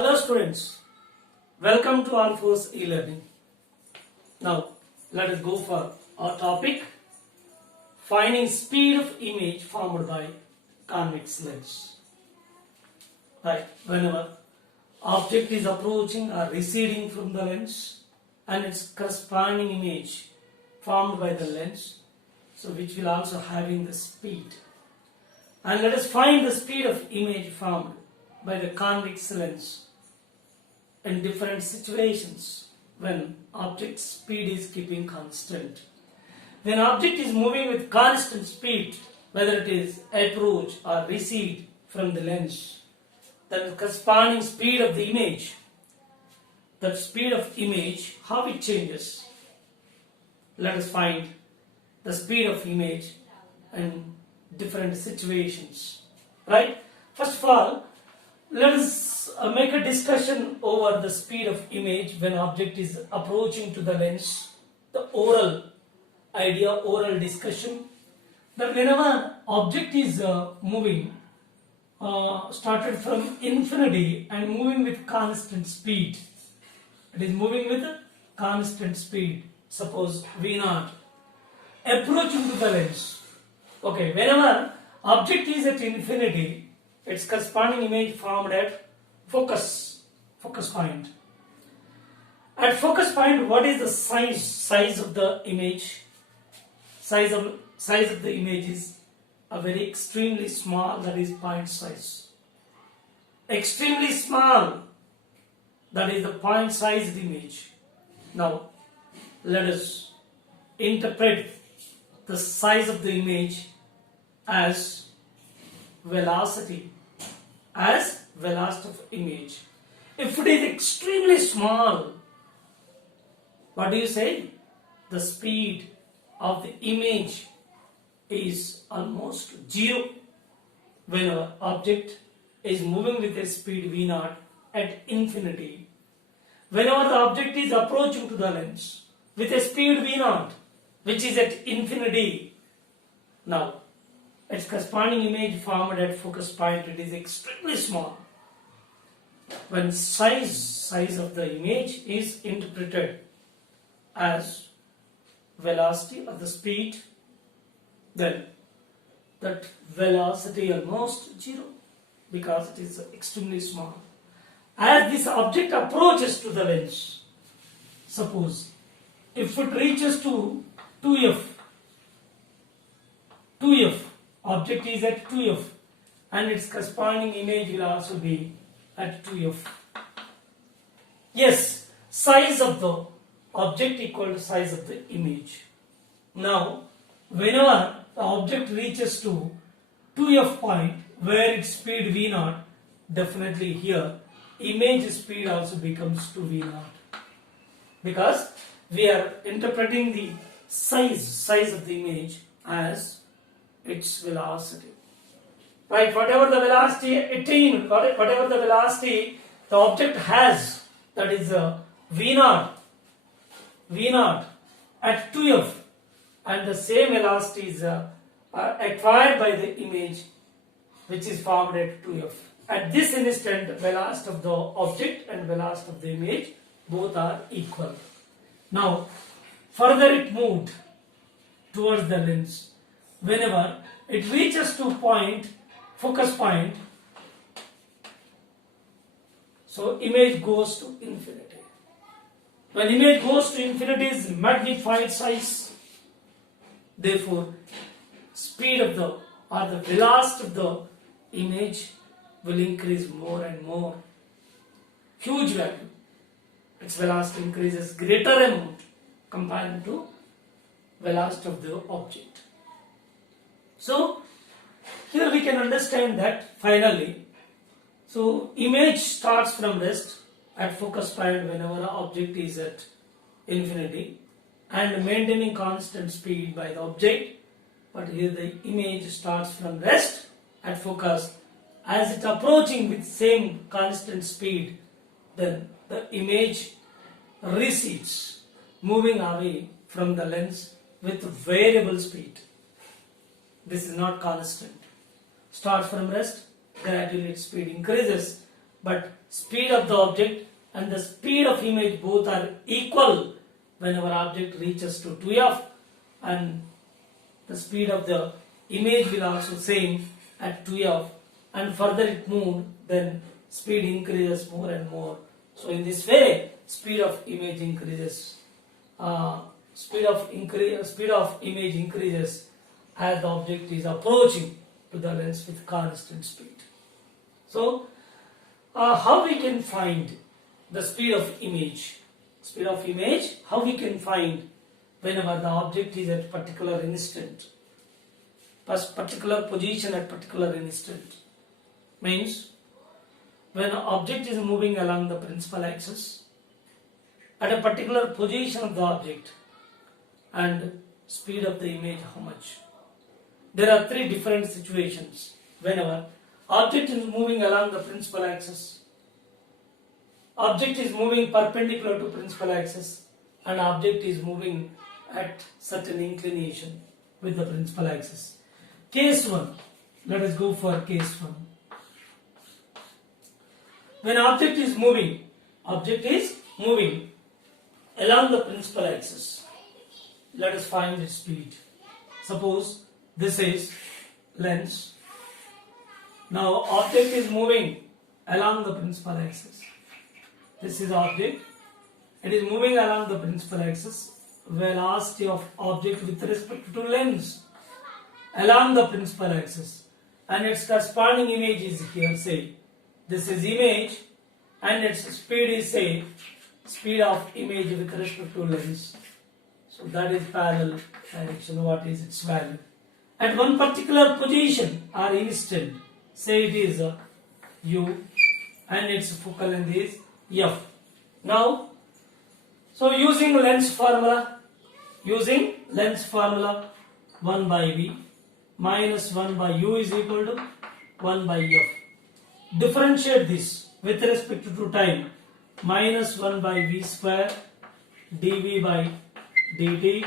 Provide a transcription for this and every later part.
Hello students, welcome to Alphos e-learning. Now let us go for our topic, finding speed of image formed by convex lens. Right, whenever object is approaching or receding from the lens and its corresponding image formed by the lens, so which will also having the speed. And let us find the speed of image formed by the convex lens in different situations when object speed is keeping constant. When object is moving with constant speed, whether it is approach or recede from the lens, then the corresponding speed of the image, that speed of image, how it changes. Let us find the speed of image in different situations. Right? First of all, let us make a discussion over the speed of image when object is approaching to the lens. The oral idea, oral discussion, that whenever object is moving, started from infinity and moving with constant speed. It is moving with constant speed. Suppose V0, approaching to the lens. Okay, whenever object is at infinity, its corresponding image formed at focus point. At focus point, what is the size of the image? Size of the image is a very extremely small, that is point size. Extremely small, that is the point sized image. Now, let us interpret the size of the image as velocity, of image. If it is extremely small, what do you say? The speed of the image is almost zero when our object is moving with a speed V0 at infinity. Whenever the object is approaching to the lens with a speed V0 which is at infinity, now its corresponding image formed at focus point, it is extremely small. When size of the image is interpreted as velocity or the speed, then that velocity almost zero because it is extremely small. As this object approaches to the lens, suppose if it reaches to 2f, object is at 2f and its corresponding image will also be at 2f. Yes, size of the object equal to size of the image. Now, whenever the object reaches to 2f point where its speed v0, definitely here image speed also becomes to v0 because we are interpreting the size of the image as its velocity. Right, whatever the velocity attained, whatever the velocity the object has, that is v0 at 2f, and the same velocity is acquired by the image which is formed at 2f. At this instant, velocity of the object and velocity of the image both are equal. Now, further it moved towards the lens. Whenever it reaches to focus point, so image goes to infinity. When image goes to infinity is magnified size, therefore speed of the velocity of the image will increase more and more. Huge value. Its velocity increases greater amount compared to velocity of the object. So, here we can understand that finally, so image starts from rest at focus point whenever an object is at infinity and maintaining constant speed by the object, but here the image starts from rest at focus. As it approaching with same constant speed, then the image recedes, moving away from the lens with variable speed. This is not constant. Starts from rest, gradually its speed increases but speed of the object and the speed of image both are equal when our object reaches to 2f, and the speed of the image will also same at 2f, and further it moved, then speed increases more and more. So in this way, speed of image increases. Speed of image increases as the object is approaching to the lens with constant speed. So, how we can find the speed of image? Speed of image, how we can find whenever the object is at particular instant, particular position at particular instant. Means, when an object is moving along the principal axis, at a particular position of the object, and speed of the image, how much? There are three different situations whenever object is moving along the principal axis, object is moving perpendicular to principal axis, and object is moving at certain inclination with the principal axis. Case 1, let us go for case 1. When object is moving along the principal axis, let us find its speed. Suppose this is lens. Now object is moving along the principal axis. This is object. It is moving along the principal axis. Velocity of object with respect to lens along the principal axis, and its corresponding image is here. Say this is image, and its speed is say speed of image with respect to lens. So that is parallel direction. What is its value? At one particular position or instant, say it is u, and its focal length is f. Now, so using lens formula, 1 by v minus 1 by u is equal to 1 by f. Differentiate this with respect to time. Minus 1 by v square dv by dt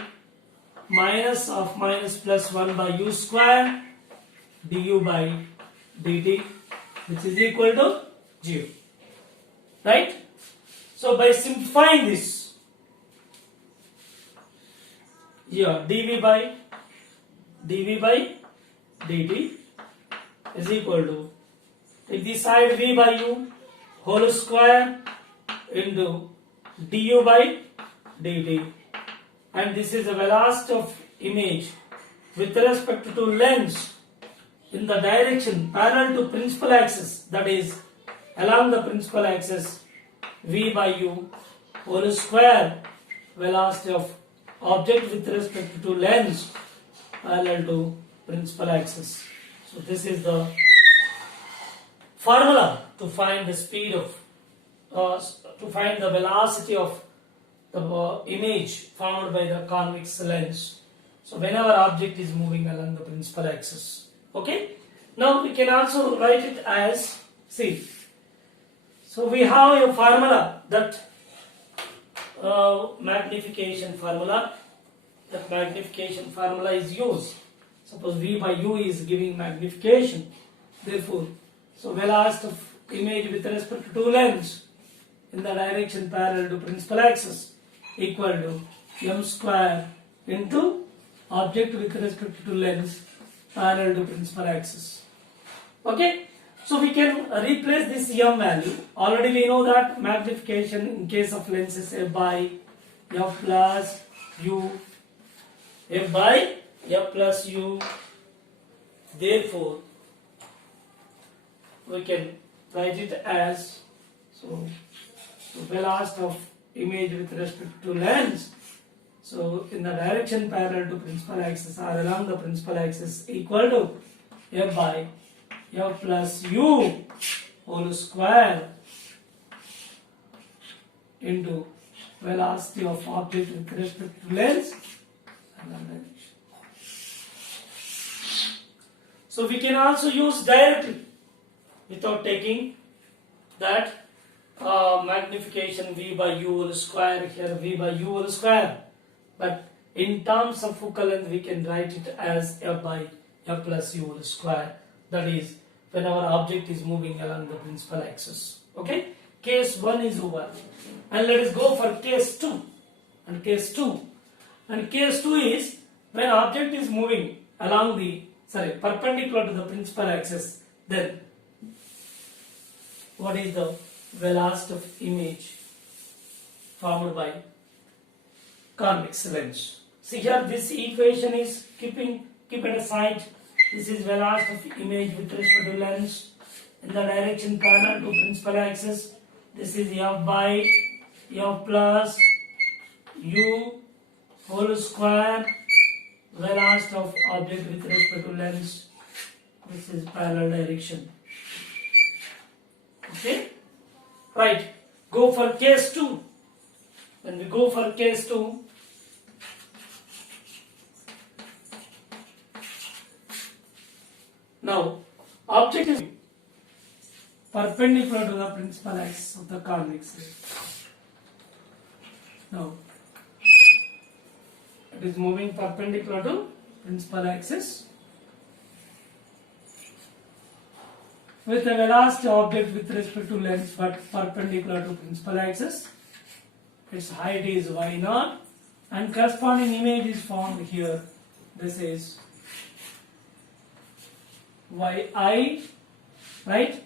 minus of minus plus 1 by u square du by dt, which is equal to 0. Right? So by simplifying this, here dv by dt is equal to, take this side v by u whole square into du by dt, and this is the velocity of image with respect to lens in the direction parallel to principal axis, that is along the principal axis, v by u whole square velocity of object with respect to lens parallel to principal axis. So this is the formula to find the speed of to find the velocity of the image formed by the convex lens. So whenever object is moving along the principal axis. Okay. Now we can also write it as, see, so we have a formula, that magnification formula. That magnification formula is used. Suppose v by u is giving magnification. Therefore, so velocity of image with respect to lens in the direction parallel to principal axis equal to m square into object with respect to lens parallel to principal axis. Okay. So we can replace this m value. Already we know that magnification in case of lens is f by f plus u. F by f plus u. Therefore, we can write it as, so velocity of image with respect to lens, so in the direction parallel to principal axis or along the principal axis equal to f by f plus u whole square into velocity of object with respect to lens and the direction. So we can also use directly without taking that magnification v by u whole square, here v by u whole square, but in terms of focal length we can write it as f by f plus u whole square, that is when our object is moving along the principal axis. Okay, case 1 is over, and let us go for case 2. And case 2 is when object is moving along the perpendicular to the principal axis, then what is the velocity of image formed by convex lens? See here, this equation is keep it aside. This is velocity of image with respect to lens in the direction parallel to principal axis. This is f by f plus u whole square, velocity of object with respect to lens. This is parallel direction. Okay, right. Go for case 2. When we go for case 2, now object is perpendicular to the principal axis of the convex ray. Now it is moving perpendicular to principal axis with a velocity object with respect to lens but perpendicular to principal axis. Its height is y0 and corresponding image is formed here. This is yi, right?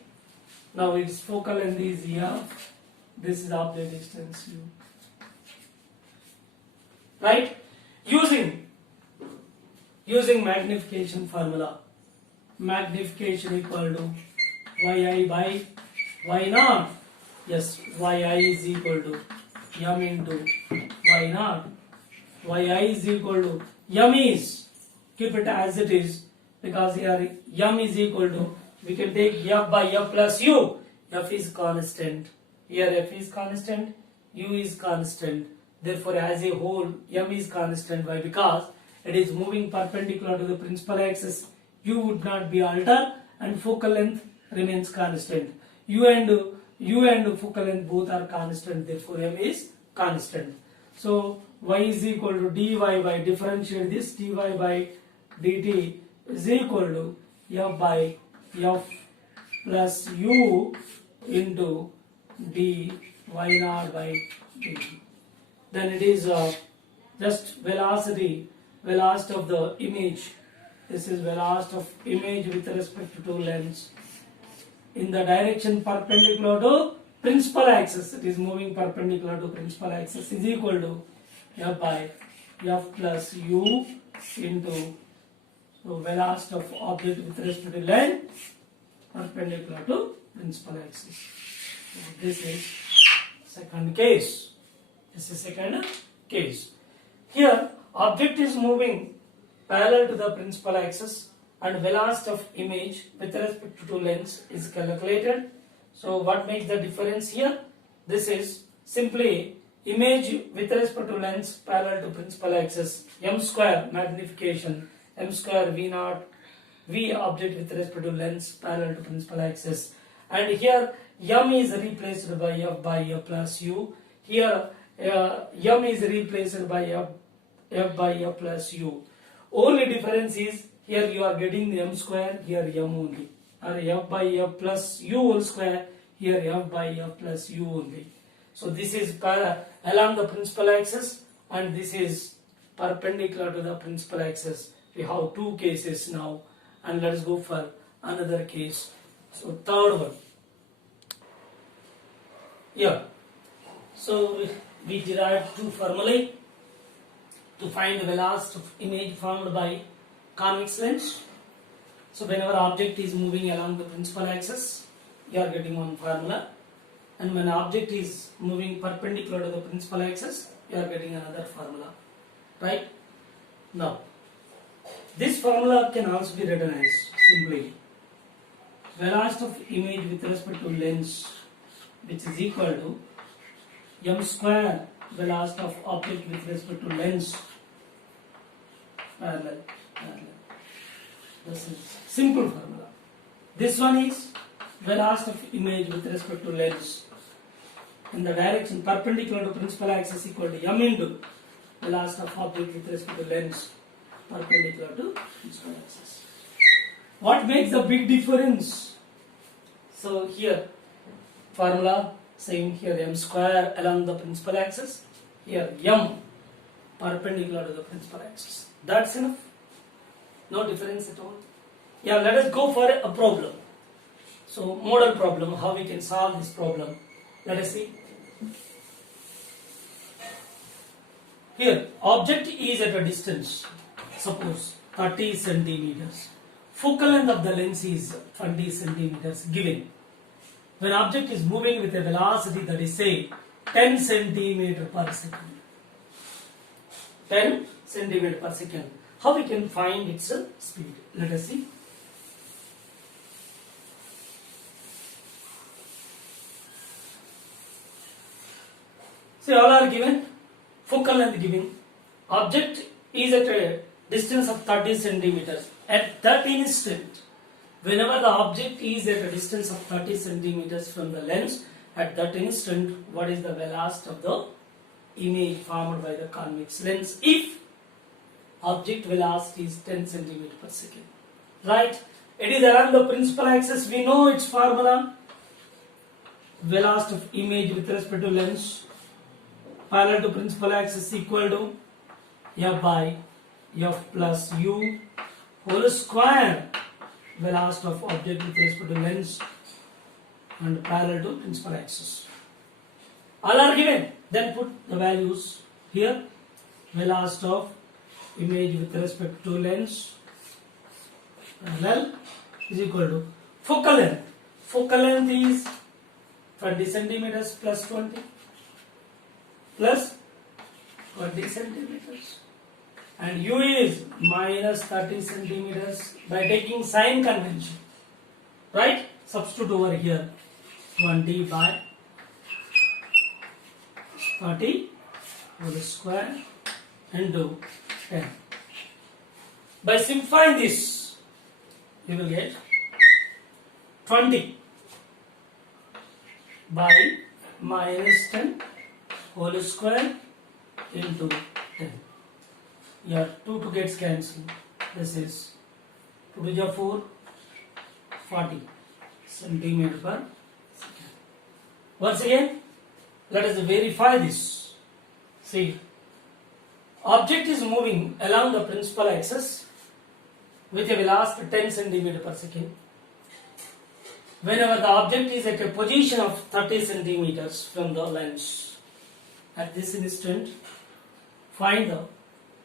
Now its focal length is f. This is object distance u. Right? Using magnification formula. Magnification equal to yi by y0. Yes, yi is equal to m into y0. Yi is equal to m is, keep it as it is, because here m is equal to, we can take f by f plus u. F is constant. Here f is constant, u is constant. Therefore, as a whole, m is constant. Why? Because it is moving perpendicular to the principal axis. U would not be altered, and focal length remains constant. U and focal length both are constant. Therefore, m is constant. So y is equal to dy by, differentiate this, dy by dt is equal to f by f plus u into dy naught by dt. Then it is just velocity of the image. This is velocity of image with respect to lens in the direction perpendicular to principal axis. It is moving perpendicular to principal axis is equal to f by f plus u into velocity of object with respect to lens perpendicular to principal axis. So this is second case. This is second case. Here object is moving parallel to the principal axis and velocity of image with respect to lens is calculated. So what makes the difference here? This is simply image with respect to lens parallel to principal axis, m square magnification, m square v naught, v object with respect to lens parallel to principal axis, and here m is replaced by f plus u. Here m is replaced by f plus u. Only difference is here you are getting the m square, here m only, or f by f plus u whole square, here f by f plus u only. So this is along the principal axis and this is perpendicular to the principal axis. We have two cases now, and let us go for another case. So third one. Yeah. So we derived two formulae to find the velocity of image formed by convex lens. So whenever object is moving along the principal axis, you are getting one formula, and when object is moving perpendicular to the principal axis, you are getting another formula, right? Now, this formula can also be written as simply velocity of image with respect to lens, which is equal to m square velocity of object with respect to lens parallel. This is simple formula. This one is velocity of image with respect to lens in the direction perpendicular to principal axis equal to m into velocity of object with respect to lens perpendicular to principal axis. What makes the big difference? So here formula, same here m square along the principal axis, here m perpendicular to the principal axis. That's enough. No difference at all. Yeah, let us go for a problem. So model problem, how we can solve this problem. Let us see. Here, object is at a distance, suppose 30 centimeters. Focal length of the lens is 20 centimeters given. When object is moving with a velocity that is say 10 centimeter per second. 10 centimeter per second. How we can find its speed? Let us see. See, all are given. Focal length given. Object is at a distance of 30 centimeters. At that instant, whenever the object is at a distance of 30 centimeters from the lens, at that instant, what is the velocity of the image formed by the convex lens if object velocity is 10 centimeters per second? Right? It is around the principal axis. We know its formula. Velocity of image with respect to lens parallel to principal axis equal to f by f plus u whole square. Velocity of object with respect to lens and parallel to principal axis. All are given. Then put the values here. Velocity of image with respect to lens parallel is equal to focal length. Focal length is 20 centimeters plus 20 plus 20 centimeters. And u is minus 30 centimeters by taking sign convention. Right? Substitute over here. 20 by 30 whole square into 10. By simplifying this, you will get 20 by minus 10 whole square into 10. Yeah, 2 gets cancelled. This is 2 to the 4, 40 centimeter per second. Once again, let us verify this. See, object is moving along the principal axis with a velocity 10 centimeter per second. Whenever the object is at a position of 30 centimeters from the lens, at this instant, find the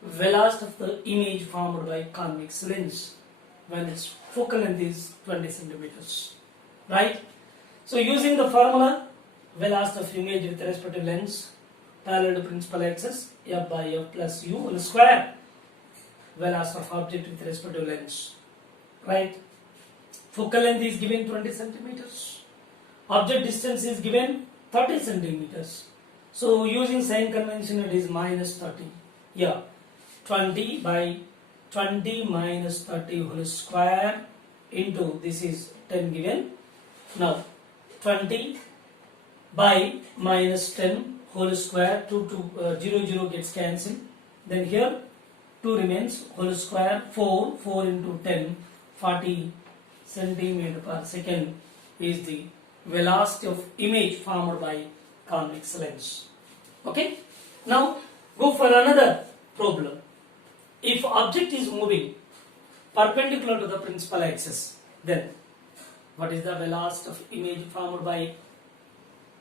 velocity of the image formed by convex lens when its focal length is 20 centimeters. Right? So using the formula, velocity of image with respect to lens parallel to principal axis, f by f plus u whole square. Velocity of object with respect to lens. Right? Focal length is given 20 centimeters. Object distance is given 30 centimeters. So using sign convention, it is minus 30. Yeah. 20 by 20 minus 30 whole square into this is 10 given. Now 20 by minus 10 whole square, 0 0 gets cancelled. Then here 2 remains, whole square 4 into 10, 40 centimeter per second is the velocity of image formed by convex lens. Okay. Now go for another problem. If object is moving perpendicular to the principal axis, then what is the velocity of image formed by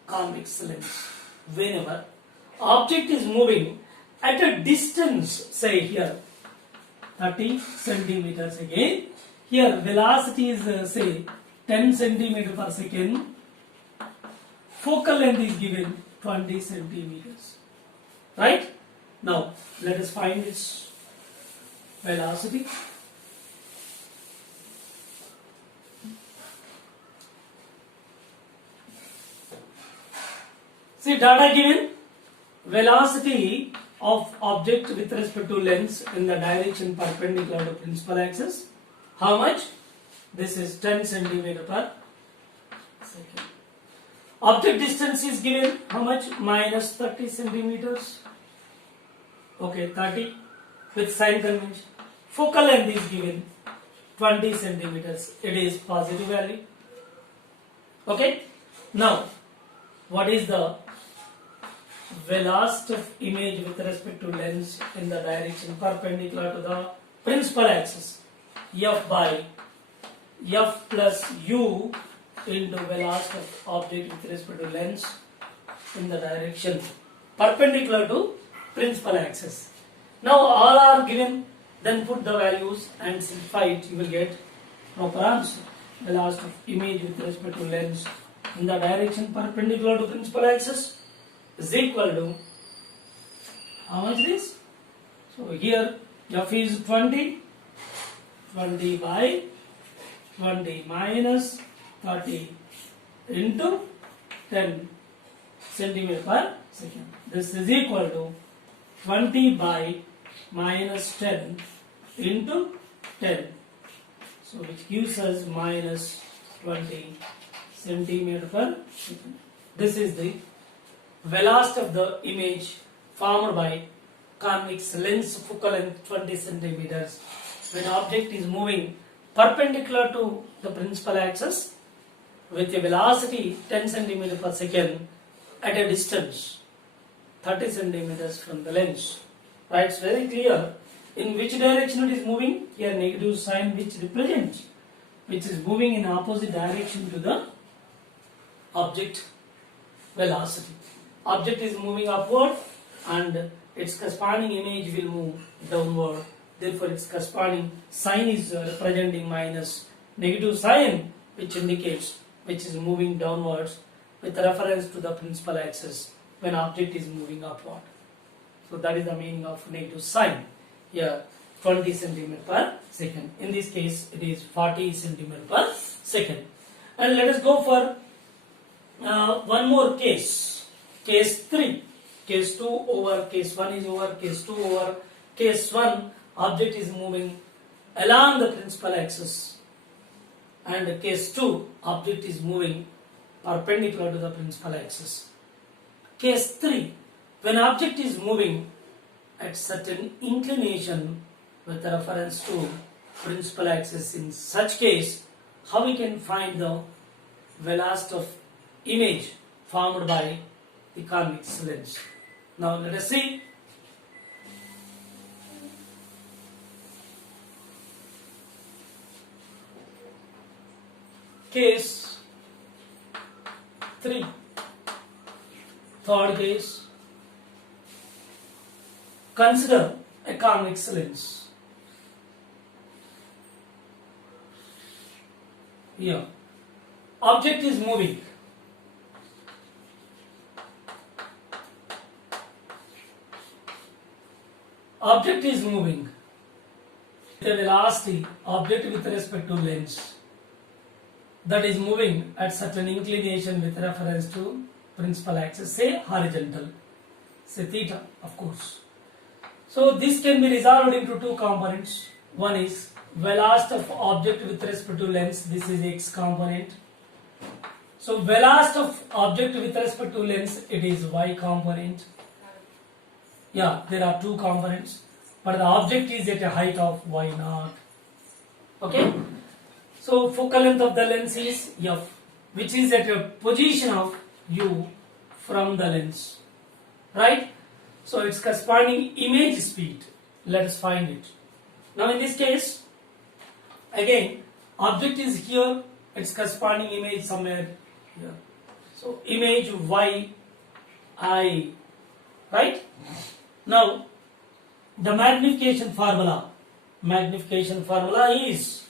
convex lens? Whenever object is moving at a distance, say here 30 centimeters again, here velocity is say 10 centimeter per second, focal length is given 20 centimeters. Right? Now let us find its velocity. See, data given, velocity of object with respect to lens in the direction perpendicular to principal axis. How much? This is 10 centimeter per second. Object distance is given how much? Minus 30 centimeters. Okay, 30 with sign convention. Focal length is given 20 centimeters. It is positive value. Okay. Now what is the velocity of image with respect to lens in the direction perpendicular to the principal axis, f by f plus u into velocity of object with respect to lens in the direction perpendicular to principal axis. Now all are given, then put the values and simplify it, you will get proper answer. Velocity of image with respect to lens in the direction perpendicular to principal axis is equal to, how much this? So here f is 20 by 20 minus 30 into 10 centimeter per second. This is equal to 20 by minus 10 into 10. So which gives us minus 20 centimeter per second. This is the velocity of the image formed by convex lens focal length 20 centimeters when object is moving perpendicular to the principal axis with a velocity 10 centimeter per second at a distance 30 centimeters from the lens. Right, it's very clear in which direction it is moving. Here negative sign which represents which is moving in opposite direction to the object velocity. Object is moving upward and its corresponding image will move downward. Therefore, its corresponding sign is representing minus, negative sign which indicates which is moving downwards with reference to the principal axis when object is moving upward. So that is the meaning of negative sign. Here 20 centimeter per second. In this case, it is 40 centimeter per second. And let us go for one more case. Case 3. Case 2 over, case 1 is over, case 2 over. Case 1, object is moving along the principal axis. And case 2, object is moving perpendicular to the principal axis. Case 3, when object is moving at certain inclination with reference to principal axis, in such case, how we can find the velocity of image formed by the convex lens. Now let us see. Case 3, third case. Consider a convex lens. Here, object is moving. Object is moving. The velocity object with respect to lens that is moving at certain inclination with reference to principal axis, say horizontal, say theta, of course. So this can be resolved into two components. One is velocity of object with respect to lens. This is x component. So velocity of object with respect to lens, it is y component. Yeah, there are two components, but the object is at a height of y naught. Okay. So focal length of the lens is f, which is at a position of u from the lens. Right? So its corresponding image speed. Let us find it. Now in this case, again, object is here, its corresponding image somewhere here. So image y I. Right? Now the magnification formula is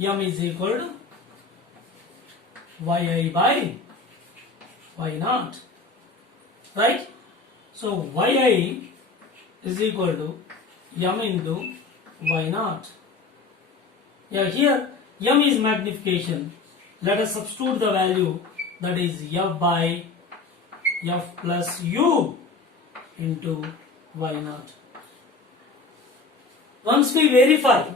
m is equal to yi by y naught, right? So yi is equal to m into y naught. Yeah, here m is magnification. Let us substitute the value, that is f by f plus u into y naught. Once we verify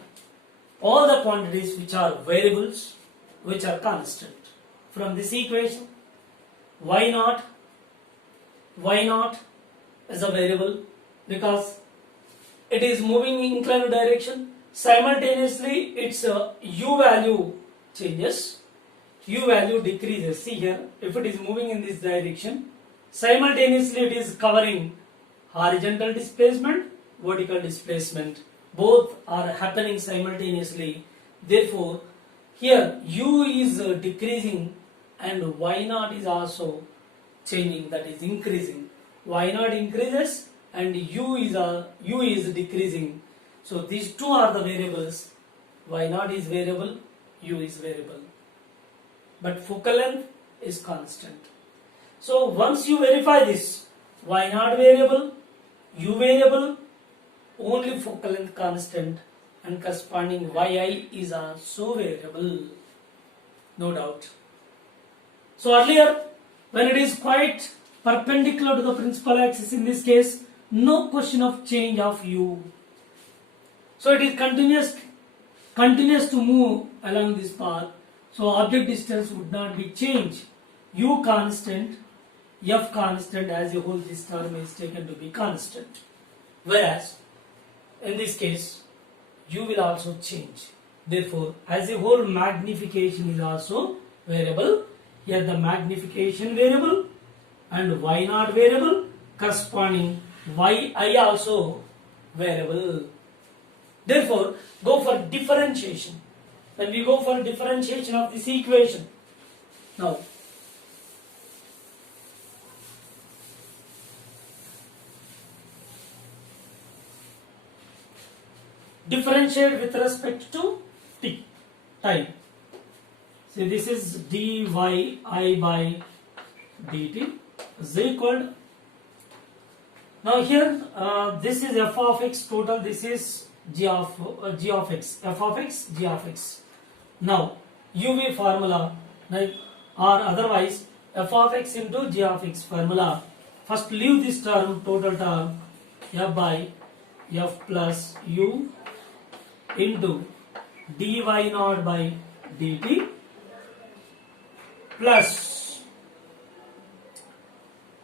all the quantities which are variables, which are constant from this equation, y naught is a variable because it is moving in inclined direction. Simultaneously its u value changes. u value decreases. See here, if it is moving in this direction, simultaneously it is covering horizontal displacement, vertical displacement. Both are happening simultaneously. Therefore, here u is decreasing and y naught is also changing, that is increasing. Y naught increases and u is decreasing. So these two are the variables. Y naught is variable, u is variable, but focal length is constant. So once you verify this, y naught variable, u variable, only focal length constant, and corresponding yi is also variable, no doubt. So earlier, when it is quite perpendicular to the principal axis, in this case, no question of change of u. So it is continuous to move along this path. So object distance would not be changed. U constant, f constant, as a whole this term is taken to be constant. Whereas in this case, u will also change. Therefore, as a whole magnification is also variable. Here the magnification variable and y naught variable, corresponding yi also variable. Therefore, go for differentiation. When we go for differentiation of this equation, now differentiate with respect to t, time. So this is dy I by dt is equal. Now here this is f of x total, this is g of x, f of x, g of x. Now uv formula, or otherwise f of x into g of x formula. First leave this term, total term, f by f plus u into dy naught by dt plus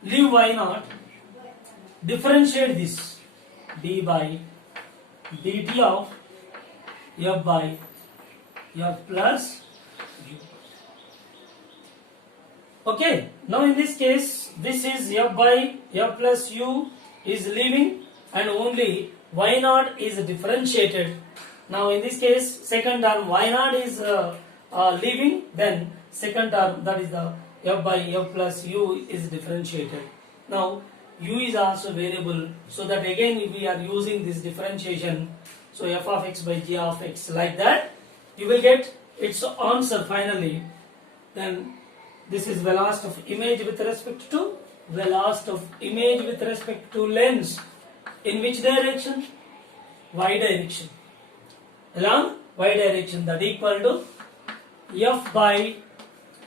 leave y naught, differentiate this d by dt of f by f plus u. Okay, now in this case, this is f by f plus u is leaving and only y naught is differentiated. Now in this case, second term y naught is leaving, then second term, that is the f by f plus u, is differentiated. Now u is also variable, so that again if we are using this differentiation, so f of x by g of x, like that, you will get its answer finally. Then this is velocity of image with respect to lens. In which direction? Y direction. Along y direction, that equal to f by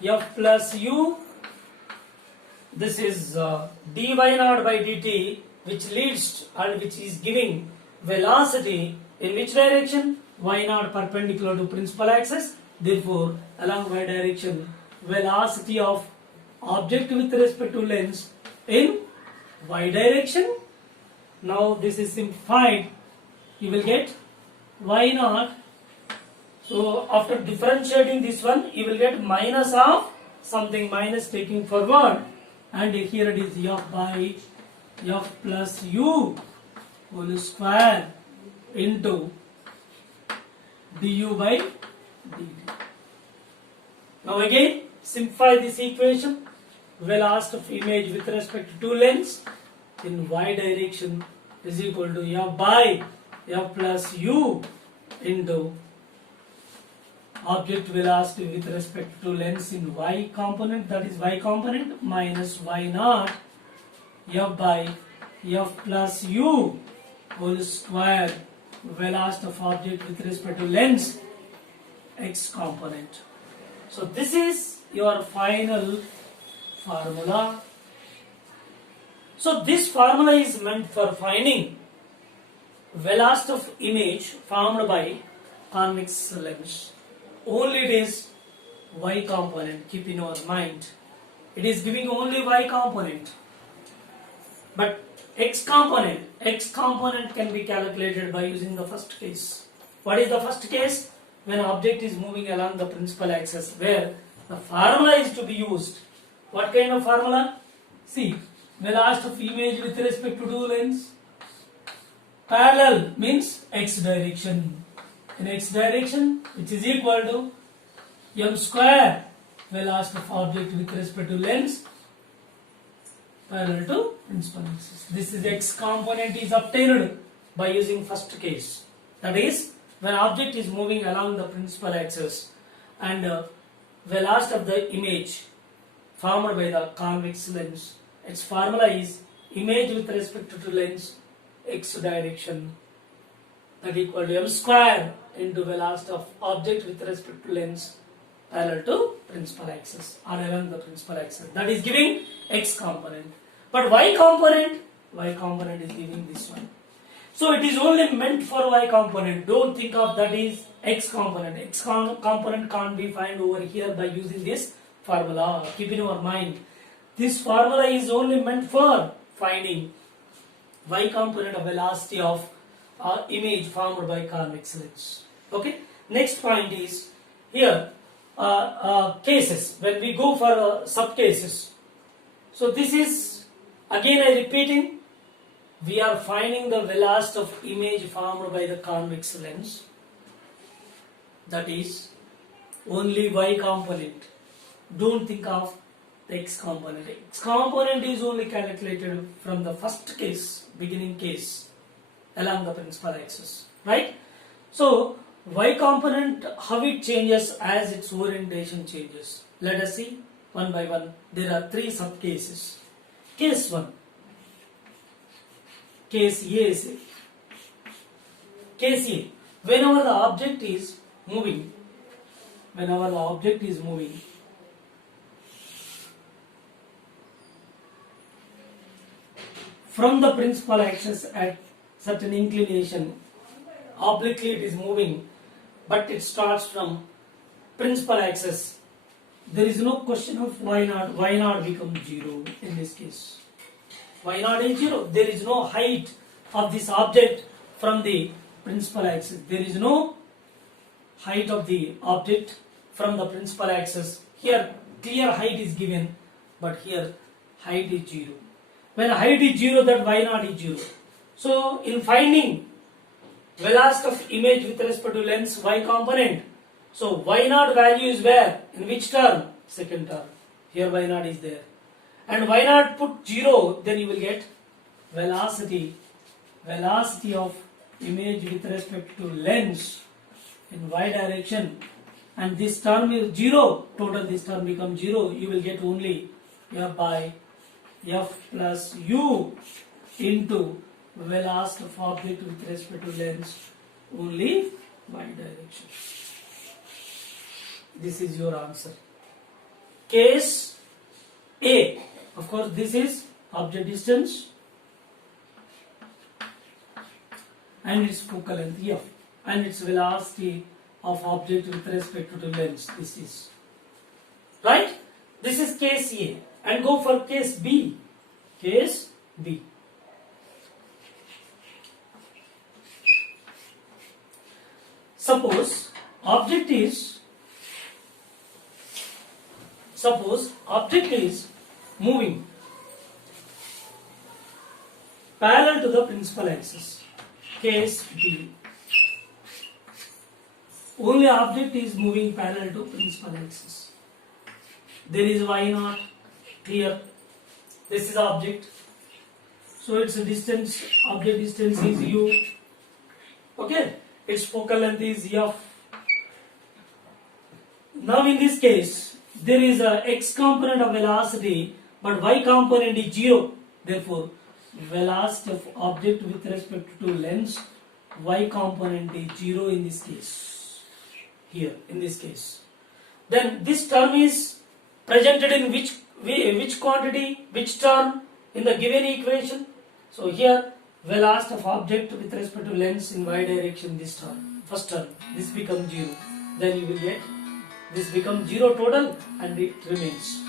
f plus u. This is dy naught by dt, which leads and which is giving velocity in which direction? Y naught perpendicular to principal axis. Therefore, along y direction, velocity of object with respect to lens in y direction. Now this is simplified. You will get y naught. So after differentiating this one, you will get minus of something, minus taking forward, and here it is f by f plus u whole square into du by dt. Now again simplify this equation. Velocity of image with respect to lens in y direction is equal to f by f plus u into object velocity with respect to lens in y component, that is y component, minus y naught f by f plus u whole square velocity of object with respect to lens x component. So this is your final formula. So this formula is meant for finding velocity of image formed by convex lens. Only it is y component, keep in your mind. It is giving only y component. But x component can be calculated by using the first case. What is the first case? When object is moving along the principal axis, where the formula is to be used. What kind of formula? See, velocity of image with respect to two lengths. Parallel means x direction. In x direction, which is equal to m square velocity of object with respect to length parallel to principal axis. This is x component is obtained by using first case. That is, when object is moving along the principal axis and velocity of the image formed by the convex lens, its formula is image with respect to lens x direction, that equal to m square into velocity of object with respect to lens parallel to principal axis or along the principal axis. That is giving x component. But y component is giving this one. So it is only meant for y component. Don't think of that is x component. X component can't be found over here by using this formula. Keep in your mind. This formula is only meant for finding y component of velocity of image formed by convex lens. Okay. Next point is here cases. When we go for sub cases. So this is again I repeating. We are finding the velocity of image formed by the convex lens. That is only y component. Don't think of the x component. X component is only calculated from the first case, beginning case, along the principal axis. Right? So y component, how it changes as its orientation changes. Let us see one by one. There are three sub cases. Case 1. Case A is case A. Whenever the object is moving, from the principal axis at certain inclination, obliquely it is moving, but it starts from principal axis. There is no question of y naught. Y naught becomes 0 in this case. Y naught is 0. There is no height of this object from the principal axis. There is no height of the object from the principal axis. Here clear height is given, but here height is 0. When height is 0, that y naught is 0. So in finding velocity of image with respect to lens y component, so y naught value is where? In which term? Second term. Here y naught is there. And y naught put 0, then you will get velocity of image with respect to lens in y direction, and this term is 0, total this term becomes 0. You will get only f by f plus u into velocity of object with respect to lens only y direction. This is your answer. Case A. Of course, this is object distance and its focal length f and its velocity of object with respect to the lens. This is right. This is case A, and go for case B. Case B. Suppose object is moving parallel to the principal axis. Case B. Only object is moving parallel to principal axis. There is y naught here. This is object. So its distance, object distance is u. Okay. Its focal length is f. Now in this case, there is a x component of velocity, but y component is 0. Therefore, velocity of object with respect to lens, y component is 0 in this case. Here, in this case. Then this term is presented in which quantity, which term in the given equation. So here, velocity of object with respect to lens in y direction, this term, first term, this becomes 0. Then you will get this becomes 0 total and it remains.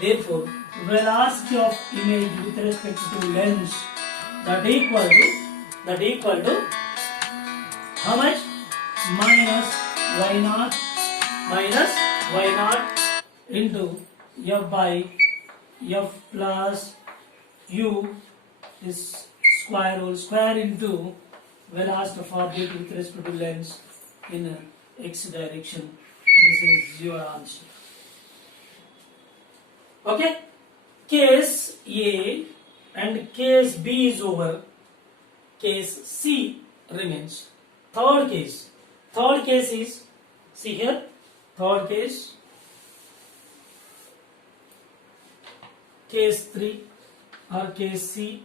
Therefore, velocity of image with respect to lens that equal to how much? Minus y naught into f by f plus u is square whole square into velocity of object with respect to length in x direction. This is your answer. Okay, case A and case B is over. Case C remains. Third case is, see here, third case, case 3 or case C.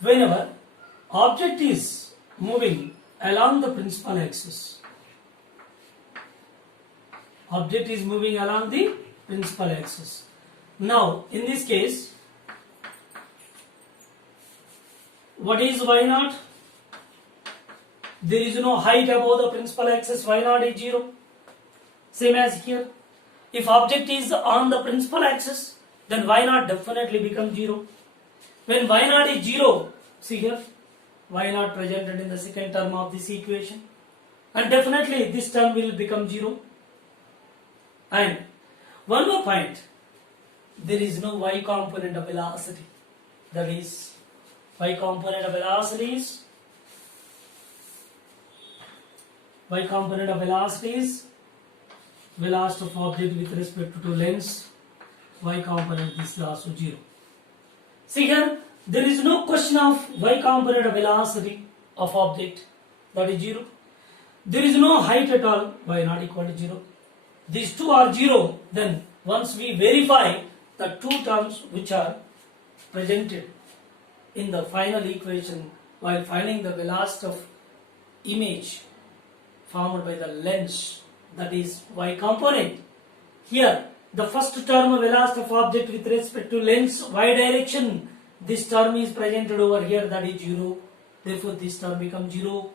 Whenever object is moving along the principal axis, object is moving along the principal axis. Now in this case, what is y naught? There is no height above the principal axis, y naught is 0. Same as here. If object is on the principal axis, then y naught definitely becomes 0. When y naught is 0, see here, y naught presented in the second term of this equation, and definitely this term will become 0. And one more point, there is no y component of velocity. That is, y component of velocity is velocity of object with respect to length. Y component is also 0. See here, there is no question of y component of velocity of object, that is 0. There is no height at all, y not equal to 0. These two are 0. Then once we verify the two terms which are presented in the final equation while finding the velocity of image formed by the lens, that is y component. Here the first term velocity of object with respect to lens y direction, this term is presented over here, that is 0. Therefore this term becomes 0.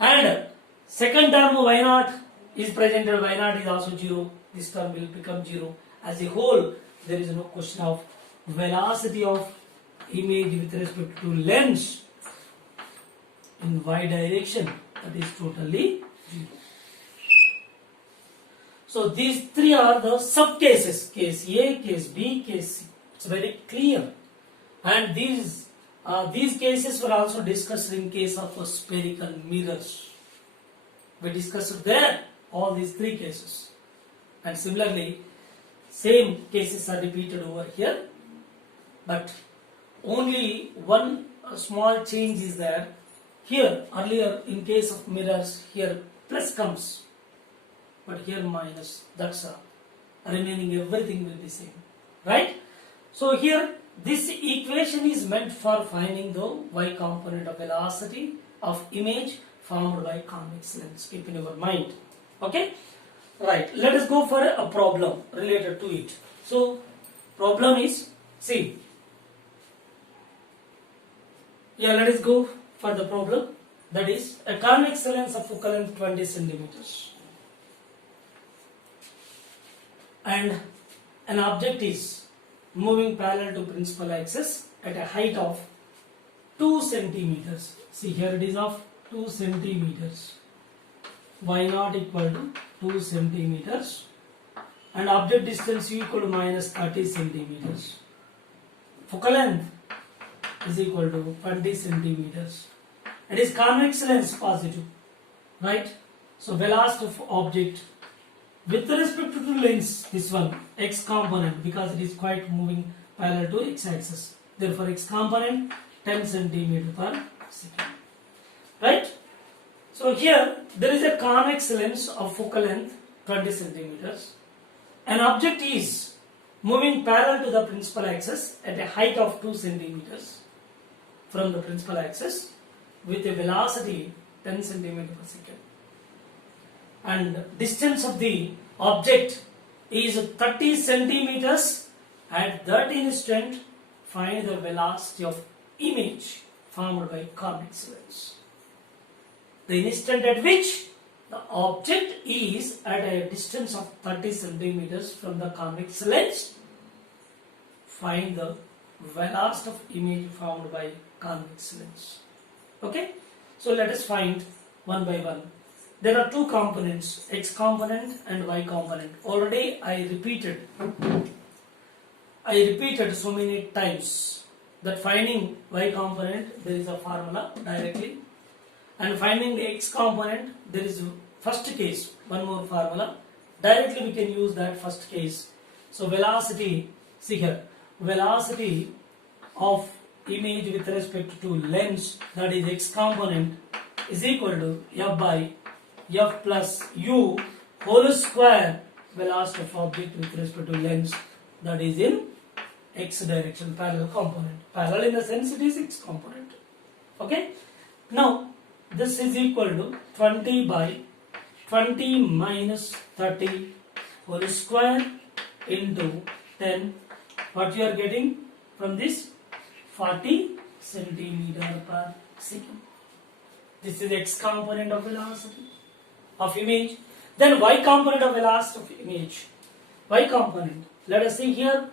And second term y naught is presented, y naught is also 0. This term will become 0. As a whole, there is no question of velocity of image with respect to lens in y direction, that is totally 0. So these three are the sub cases, case A, case B, case C. It's very clear. And these cases were also discussed in case of spherical mirrors. We discussed there all these three cases. And similarly, same cases are repeated over here. But only one small change is there. Here, earlier in case of mirrors, here plus comes. But here minus. That's all. Remaining everything will be same. Right? So here, this equation is meant for finding the y component of velocity of image formed by convex lens. Keep in your mind. Okay? Right. Let us go for a problem related to it. So, problem is, see. Yeah, let us go for the problem. That is, a convex lens of focal length 20 centimeters. And an object is moving parallel to principal axis at a height of 2 centimeters. See here it is of 2 centimeters. Y naught equal to 2 centimeters. And object distance u equal to minus 30 centimeters. Focal length is equal to 20 centimeters. It is convex lens positive. Right? So velocity of object with respect to the lens, this one, x component, because it is quite moving parallel to x axis. Therefore, x component 10 centimeter per second. Right? So here, there is a convex lens of focal length 20 centimeters. An object is moving parallel to the principal axis at a height of 2 centimeters from the principal axis with a velocity 10 centimeter per second. And distance of the object is 30 centimeters. At that instant, find the velocity of image formed by convex lens. The instant at which the object is at a distance of 30 centimeters from the convex lens, find the velocity of image formed by convex lens. Okay? So let us find one by one. there are two components, x component and y component. Already I repeated so many times that finding y component there is a formula directly, and finding the x component there is first case, one more formula. Directly we can use that first case. So velocity, see here, velocity of image with respect to lens, that is x component, is equal to f by f plus u whole square velocity of object with respect to lens, that is in x direction, parallel component. Parallel in the sense it is x component. Okay. Now this is equal to 20 by 20 minus 30 whole square into 10. What you are getting from this? 40 centimeter per second. This is x component of velocity of image. Then y component of velocity of image. Y component. Let us see here.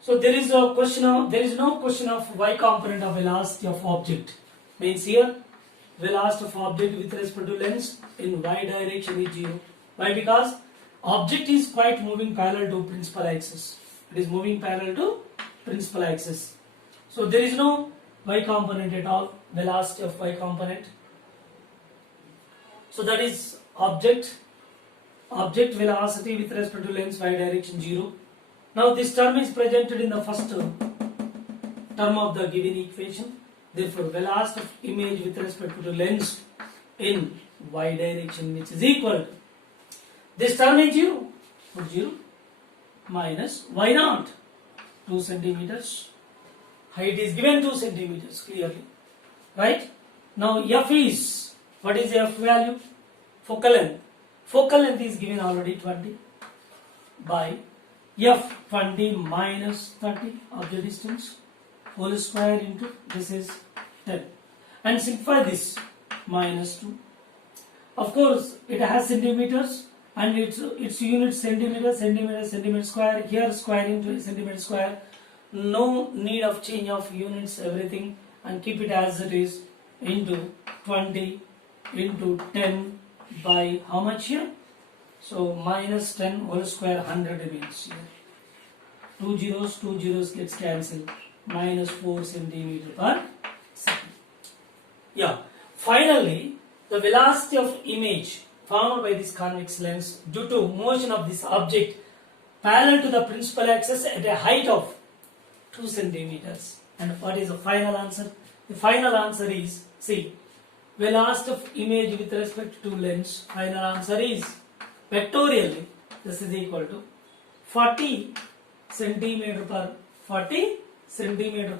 So there is no question of y component of velocity of object. Means here velocity of object with respect to lens in y direction is 0. Why? Because object is quite moving parallel to principal axis. It is moving parallel to principal axis. So there is no y component at all, velocity of y component. So that is object velocity with respect to lens y direction 0. Now this term is presented in the first term of the given equation. Therefore velocity of image with respect to lens in y direction, which is equal to this term is 0. Put 0 minus y naught 2 centimeters. Height is given 2 centimeters clearly, right? Now f is, what is f value? Focal length. Focal length is given already 20 by f 20 minus 30 of the distance whole square into this is 10, and simplify this minus 2. Of course it has centimeters and its unit centimeter square. Here square into centimeter square. No need of change of units, everything, and keep it as it is into 20 into 10 by how much here? So minus 10 whole square, 100 means here. Two zeros gets cancelled. Minus 4 centimeter per second. Yeah. Finally, the velocity of image formed by this convex lens due to motion of this object parallel to the principal axis at a height of 2 centimeters. And what is the final answer? The final answer is, see, velocity of image with respect to lens, final answer is vectorially this is equal to 40 centimeter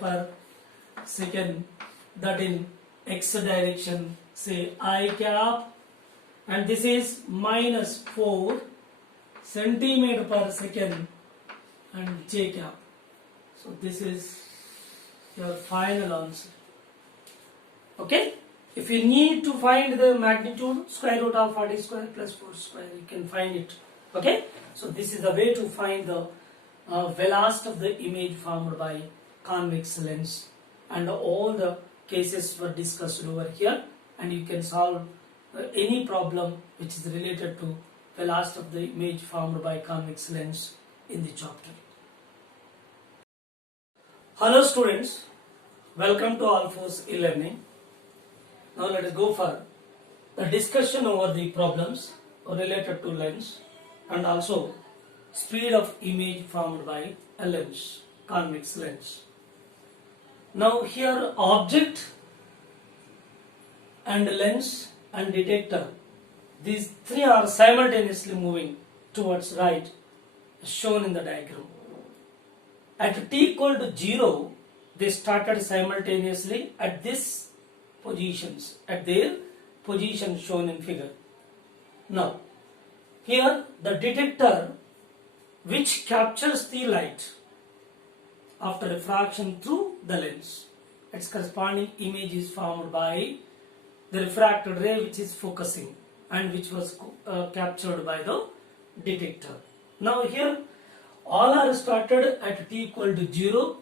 per second, that in x direction, say I cap, and this is minus 4 centimeter per second and j cap. So this is your final answer. Okay. If you need to find the magnitude, square root of 40 square plus 4 square, you can find it. Okay. So this is the way to find the velocity of the image formed by convex lens, and all the cases were discussed over here, and you can solve any problem which is related to velocity of the image formed by convex lens in the chapter. Hello students, welcome to Alphos e-learning. Now let us go for the discussion over the problems related to lens and also speed of image formed by a lens, convex lens. Now here object and lens and detector, these three are simultaneously moving towards right, shown in the diagram. At t equal to 0, they started simultaneously at these positions, at their position shown in figure. Now here the detector which captures the light after refraction through the lens, its corresponding image is formed by the refracted ray which is focusing and which was captured by the detector. Now here all are started at t equal to 0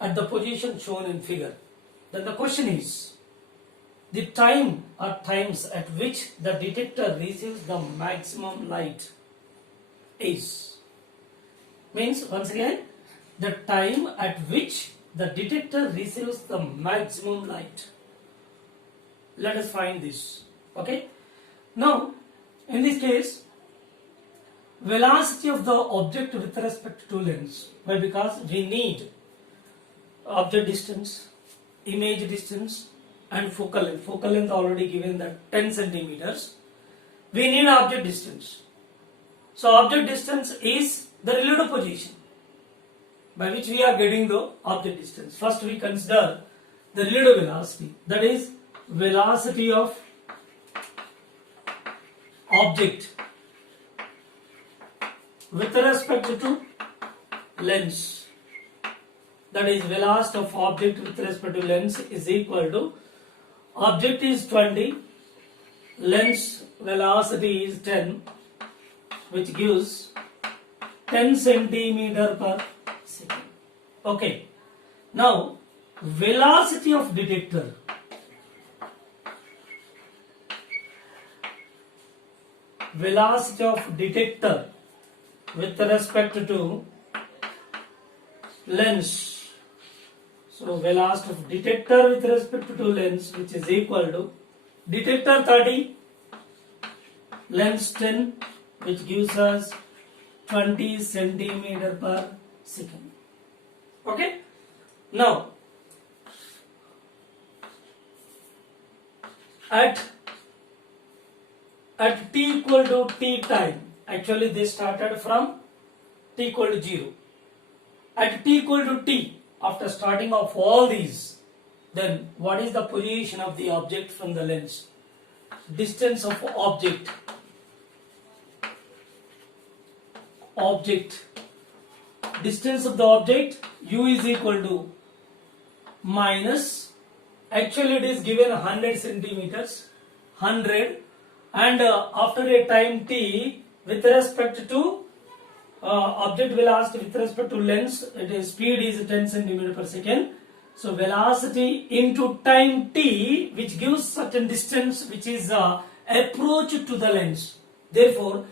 at the position shown in figure. Then the question is, the time or times at which the detector receives the maximum light is. Means once again, the time at which the detector receives the maximum light. Let us find this. Okay. Now, in this case, velocity of the object with respect to lens. Why? Because we need object distance, image distance, and focal length. Focal length already given that 10 centimeters. We need object distance. So object distance is the relative position by which we are getting the object distance. First we consider the relative velocity, that is velocity of object with respect to lens. That is velocity of object with respect to lens is equal to object is 20, lens velocity is 10, which gives 10 centimeter per second. Okay. Now, velocity of detector. Velocity of detector with respect to lens. So velocity of detector with respect to lens, which is equal to detector 30, lens 10, which gives us 20 centimeter per second. Okay. Now, at t equal to t time, actually they started from t equal to 0. At t equal to t, after starting off all these, then what is the position of the object from the lens? Distance of object. Distance of the object, u is equal to minus, actually it is given 100 centimeters, 100, and after a time t, with respect to object velocity with respect to lens, it is speed is 10 centimeter per second. So velocity into time t, which gives certain distance, which is approach to the lens. Therefore,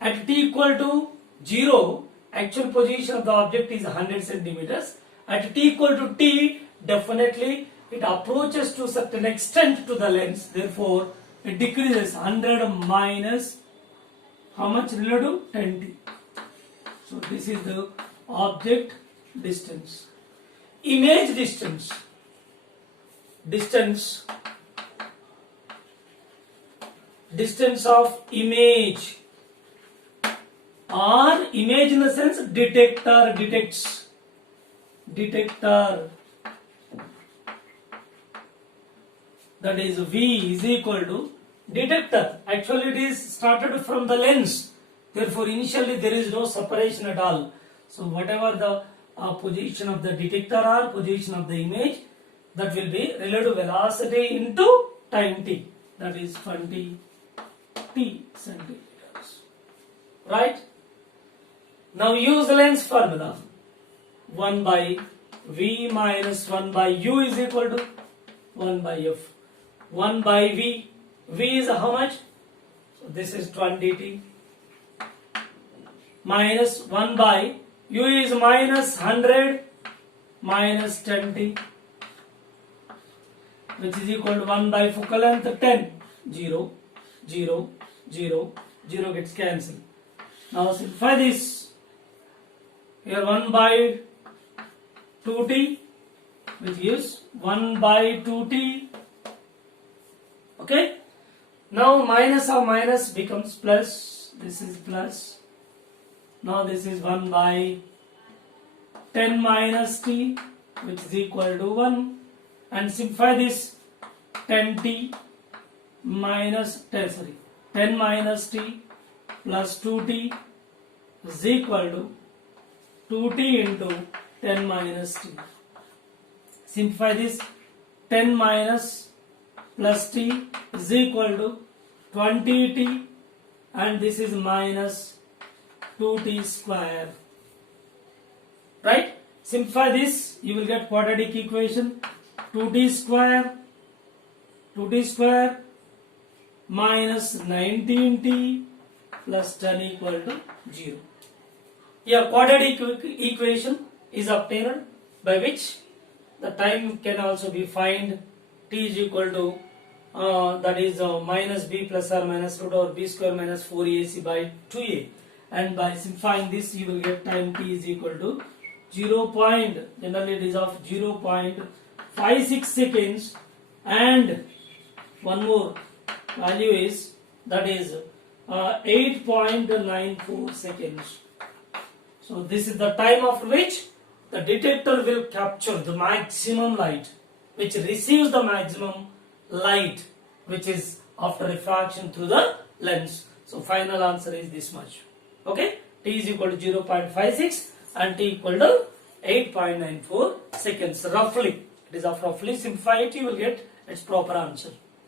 at t equal to 0, actual position of the object is 100 centimeters. At t equal to t, definitely it approaches to certain extent to the lens. Therefore, it decreases 100 minus how much relative 10t. So this is the object distance. Image distance. Distance of image, or image in the sense detector detects. Detector, that is V is equal to detector. Actually it is started from the lens. Therefore initially there is no separation at all. So whatever the position of the detector or position of the image, that will be relative velocity into time t. That is 20 t centimeters. Right? Now use the lens formula. 1 by V minus 1 by U is equal to 1 by F. 1 by V. V is how much? So this is 20t. Minus 1 by U is minus 100 minus 10t, which is equal to 1 by focal length 10. 0, 0, 0, 0 gets cancelled. Now simplify this. Here 1 by 2t, which gives 1 by 2t. Okay. Now minus of minus becomes plus. This is plus. Now this is 1 by 10 minus t, which is equal to 1. And simplify this. 10t minus 10 minus t plus 2t is equal to 2t into 10 minus t. Simplify this. 10 minus plus t is equal to 20t, and this is minus 2t square. Right? Simplify this, you will get quadratic equation. 2t square 2t square minus 19t plus 10 equal to 0. A quadratic equation is obtained by which the time can also be find t is equal to that is minus b plus or minus root over b square minus 4ac by 2a, and by simplifying this you will get time t is equal to 0. Generally it is of 0.56 seconds, and one more value is that is 8.94 seconds. So this is the time after which the detector will capture the maximum light, which receives the maximum light which is after refraction through the lens. So final answer is this much. Okay, t is equal to 0.56 and t equal to 8.94 seconds roughly. It is of roughly, simplify it, you will get its proper answer.